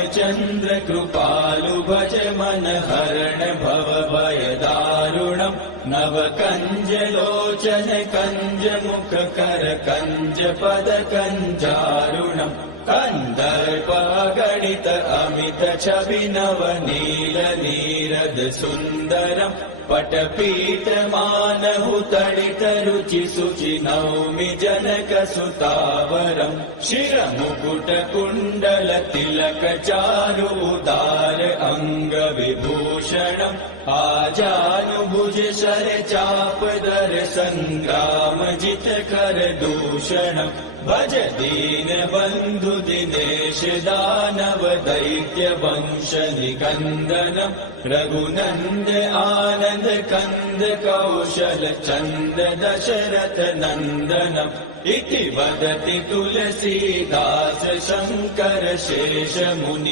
चन्द्र कृपालु भज मन हरण भव भय दारुणम् नव कंज लोचन कंज मुख कर कंज पद कंजारुणम् कंदर्प गणित अमित छवि नव नील नीरद सुन्दरम् पटपीठ मानहु तडित रुचि सुचि नौमि जनक सुतावरम् शिर मुकुट कुण्डल तिलक चारु उदार अंग विभूषणम् आजानुभुज शर चाप दर संग्राम जित कर दूषणम् भज दीन बंधु दिनेश दानव दैत्य वंश निकंदनम् रघुनंद आनंद कंद कौशल चंद दशरथ नंदनम् इति वदति तुलसीदास शंकर शेष मुनि।